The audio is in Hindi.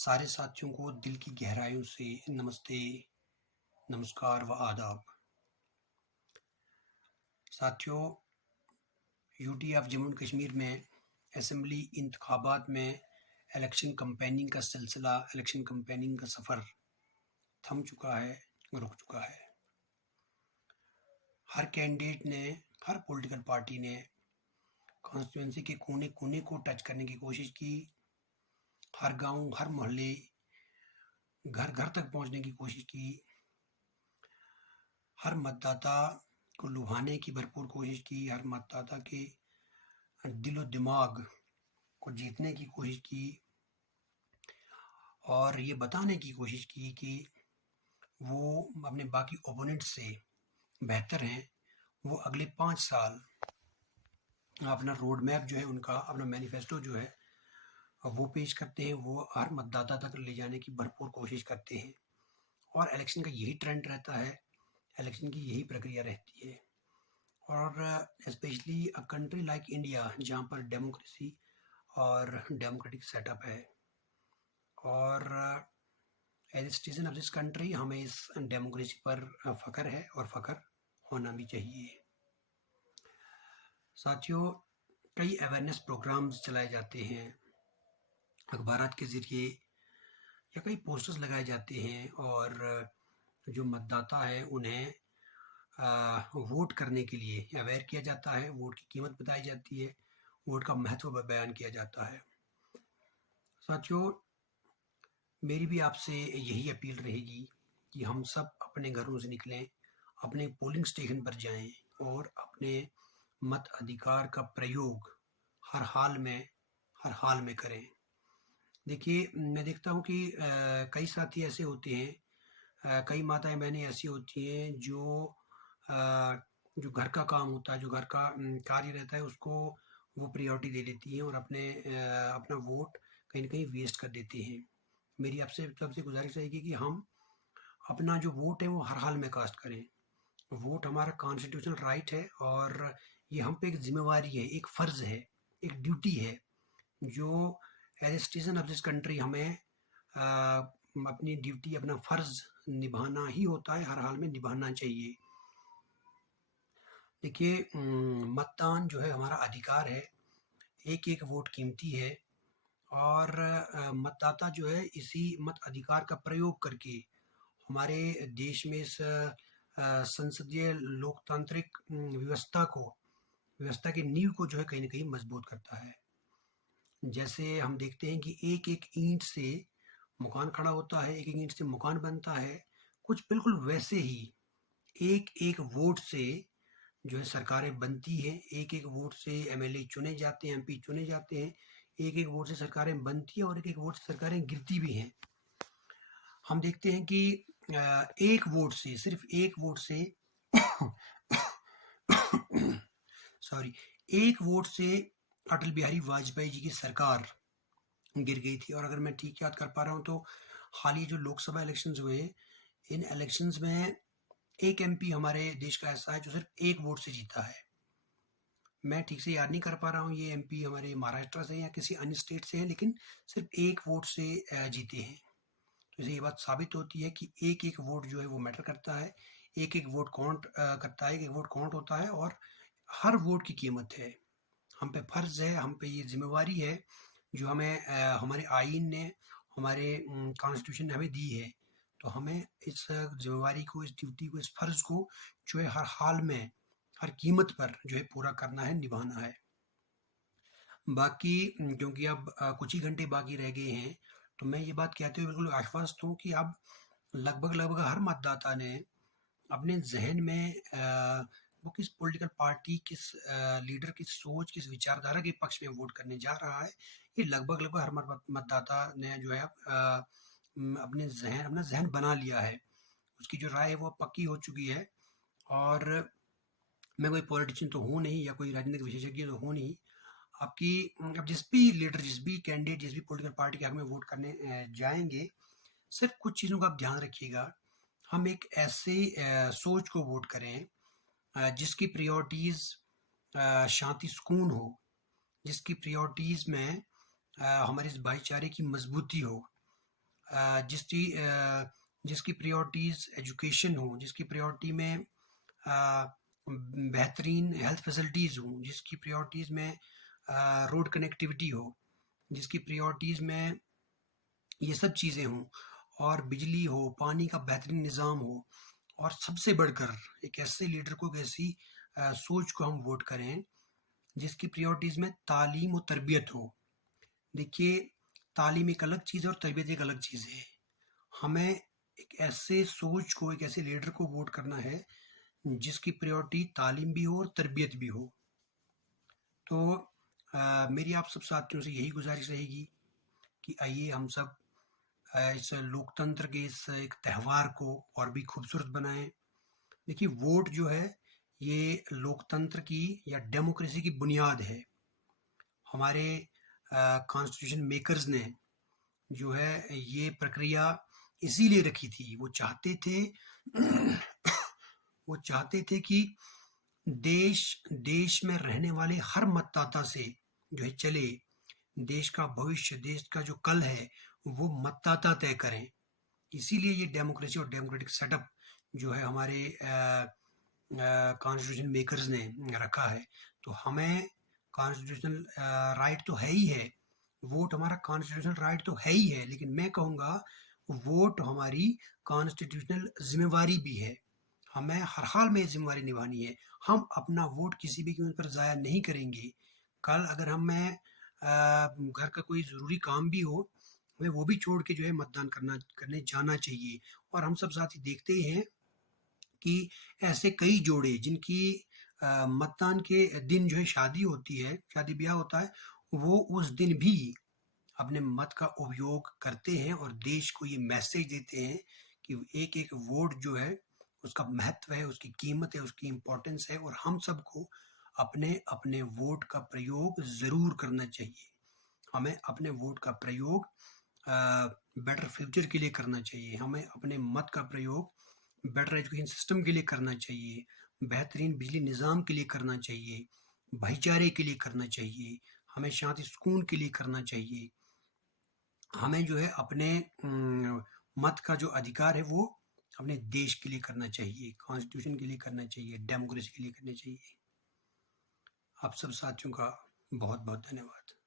सारे साथियों को दिल की गहराइयों से नमस्ते, नमस्कार व आदाब। साथियों, UT of Jammu and Kashmir में असेंबली इंतखाबात में इलेक्शन कैंपेनिंग का सिलसिला, इलेक्शन कैंपेनिंग का सफ़र थम चुका है, रुक चुका है। हर कैंडिडेट ने, हर पॉलिटिकल पार्टी ने कॉन्स्टिट्यूंसी के कोने कोने को टच करने की कोशिश की। हर गांव, हर मोहल्ले, घर घर तक पहुंचने की कोशिश की। हर मतदाता को लुभाने की भरपूर कोशिश की। हर मतदाता के दिलो दिमाग को जीतने की कोशिश की और ये बताने की कोशिश की कि वो अपने बाकी ओपोनेंट से बेहतर हैं। वो अगले 5 साल अपना रोड मैप जो है उनका, अपना मैनिफेस्टो जो है वो पेश करते हैं। वो हर मतदाता तक ले जाने की भरपूर कोशिश करते हैं और इलेक्शन का यही ट्रेंड रहता है, इलेक्शन की यही प्रक्रिया रहती है। और specially a country like India, जहाँ पर डेमोक्रेसी और डेमोक्रेटिक सेटअप है, और as a citizen of this country हमें इस डेमोक्रेसी पर फ़ख्र है और फ़ख्र होना भी चाहिए। साथियों, कई अवेयरनेस प्रोग्राम्स चलाए जाते हैं अखबारात के ज़रिए, या कई पोस्टर्स लगाए जाते हैं और जो मतदाता है उन्हें वोट करने के लिए अवेयर किया जाता है। वोट की कीमत बताई जाती है, वोट का महत्व बयान किया जाता है। साथियों, मेरी भी आपसे यही अपील रहेगी कि हम सब अपने घरों से निकलें, अपने पोलिंग स्टेशन पर जाएं और अपने मत अधिकार का प्रयोग हर हाल में करें। देखिए, मैं देखता हूँ कि कई साथी ऐसे होते हैं, कई माताएं बहनें ऐसी होती हैं जो घर का काम होता है, जो घर का कार्य रहता है, उसको वो प्रायोरिटी दे देती हैं और अपना वोट कहीं ना कहीं वेस्ट कर देते हैं। मेरी आपसे सबसे गुजारिश रहेगी कि हम अपना जो वोट है वो हर हाल में कास्ट करें। वोट हमारा कॉन्स्टिट्यूशनल राइट है और ये हम पे एक जिम्मेवारी है, एक फ़र्ज़ है, एक ड्यूटी है जो as a citizen of this country हमें अपनी ड्यूटी, अपना फ़र्ज़ निभाना ही होता है, हर हाल में निभाना चाहिए। देखिए, मतदान जो है हमारा अधिकार है, एक एक वोट कीमती है और मतदाता जो है इसी मत अधिकार का प्रयोग करके हमारे देश में इस संसदीय लोकतांत्रिक व्यवस्था की नींव को जो है कहीं ना कहीं मजबूत करता है। जैसे हम देखते हैं कि एक एक ईंट से मकान खड़ा होता है, एक एक ईंट से मकान बनता है, कुछ बिल्कुल वैसे ही एक एक वोट से जो है सरकारें बनती हैं, एक एक वोट से एमएलए चुने जाते हैं, एमपी चुने जाते हैं, एक एक वोट से सरकारें बनती हैं और एक एक वोट से सरकारें गिरती भी हैं। हम देखते हैं कि एक वोट से, सिर्फ एक वोट से सॉरी, एक वोट से अटल बिहारी वाजपेयी जी की सरकार गिर गई थी। और अगर मैं ठीक याद कर पा रहा हूँ तो हाल ही जो लोकसभा इलेक्शंस हुए, इन इलेक्शंस में एक एमपी हमारे देश का ऐसा है जो सिर्फ एक वोट से जीता है। मैं ठीक से याद नहीं कर पा रहा हूँ ये एमपी हमारे महाराष्ट्र से या किसी अन्य स्टेट से है, लेकिन सिर्फ एक वोट से जीते हैं। तो इससे ये बात साबित होती है कि एक एक वोट जो है वो मैटर करता है, एक एक वोट काउंट करता है, एक एक वोट काउंट होता है और हर वोट की कीमत है। हम पे फर्ज है, हम पे ये जिम्मेवारी है जो हमें हमारे आइन ने, हमारे कॉन्स्टिट्यूशन ने हमें दी है। तो हमें इस जिम्मेवारी को, इस ड्यूटी को, इस फर्ज को जो है हर हाल में, हर कीमत पर जो है पूरा करना है, निभाना है। बाकी क्योंकि अब कुछ ही घंटे बाकी रह गए हैं, तो मैं ये बात कहते हुए बिल्कुल आश्वस्त हूँ कि अब लगभग हर मतदाता ने अपने जहन में वो किस पॉलिटिकल पार्टी, किस लीडर की सोच, किस विचारधारा के पक्ष में वोट करने जा रहा है, ये लगभग हर मतदाता ने जो है अपना जहन बना लिया है। उसकी जो राय है वो पक्की हो चुकी है। और मैं कोई पॉलिटिशियन तो हूँ नहीं या कोई राजनीतिक विशेषज्ञ तो हूँ नहीं। आपकी अब जिस भी लीडर, जिस भी कैंडिडेट, जिस भी पॉलिटिकल पार्टी के हक में वोट करने जाएंगे, सिर्फ कुछ चीज़ों का आप ध्यान रखिएगा। हम एक ऐसे सोच को वोट करें जिसकी प्रायोरिटीज़ शांति सुकून हो, जिसकी प्रायोरिटीज़ में हमारे इस भाईचारे की मजबूती हो, जिसकी प्रायोरिटीज़ एजुकेशन हो, जिसकी प्रायोरिटी में बेहतरीन हेल्थ फैसिलिटीज़ हों, जिसकी प्रायोरिटीज़ में रोड कनेक्टिविटी हो, जिसकी प्रायोरिटीज़ में ये सब चीज़ें हों, और बिजली हो, पानी का बेहतरीन निज़ाम हो, और सबसे बढ़कर एक ऐसे लीडर को, एक ऐसी सोच को हम वोट करें जिसकी प्रायोरिटीज़ में तालीम और तरबियत हो। देखिए, तालीम एक अलग चीज़ है और तरबियत एक अलग चीज़ है। हमें एक ऐसे सोच को, एक ऐसे लीडर को वोट करना है जिसकी प्रायोरिटी तालीम भी हो और तरबियत भी हो। तो मेरी आप सब साथियों से यही गुजारिश रहेगी कि आइए हम सब इस लोकतंत्र के इस एक त्यौहार को और भी खूबसूरत बनाएं। देखिए, वोट जो है ये लोकतंत्र की या डेमोक्रेसी की बुनियाद है। हमारे कॉन्स्टिट्यूशन मेकर्स ने जो है ये प्रक्रिया इसीलिए रखी थी। वो चाहते थे वो चाहते थे कि देश देश में रहने वाले हर मतदाता से जो है चले, देश का भविष्य, देश का जो कल है वो मतदाता तय करें। इसीलिए ये डेमोक्रेसी और डेमोक्रेटिक सेटअप जो है हमारे कॉन्स्टिट्यूशन मेकर्स ने रखा है। तो हमें कॉन्स्टिट्यूशनल राइट तो है ही है, वोट हमारा कॉन्स्टिट्यूशनल राइट तो है ही है, लेकिन मैं कहूँगा वोट हमारी कॉन्स्टिट्यूशनल जिम्मेवारी भी है। हमें हर हाल में ये जिम्मेवारी निभानी है। हम अपना वोट किसी भी कीमत पर ज़ाया नहीं करेंगे। कल अगर हमें घर का कोई ज़रूरी काम भी हो, हमें वो भी छोड़ के जो है मतदान करने जाना चाहिए। और हम सब साथी देखते ही हैं कि ऐसे कई जोड़े जिनकी मतदान के दिन जो है शादी होती है, शादी ब्याह होता है, वो उस दिन भी अपने मत का उपयोग करते हैं और देश को ये मैसेज देते हैं कि एक एक वोट जो है उसका महत्व है, उसकी कीमत है, उसकी इम्पोर्टेंस है, और हम सबको अपने अपने वोट का प्रयोग ज़रूर करना चाहिए। हमें अपने वोट का प्रयोग बेटर फ्यूचर के लिए करना चाहिए। हमें अपने मत का प्रयोग बेटर एजुकेशन सिस्टम के लिए करना चाहिए, बेहतरीन बिजली निज़ाम के लिए करना चाहिए, भाईचारे के लिए करना चाहिए, हमें शांति सुकून के लिए करना चाहिए। हमें जो है अपने मत का जो अधिकार है वो अपने देश के लिए करना चाहिए, कॉन्स्टिट्यूशन के लिए करना चाहिए, डेमोक्रेसी के लिए करना चाहिए। आप सब साथियों का बहुत बहुत धन्यवाद।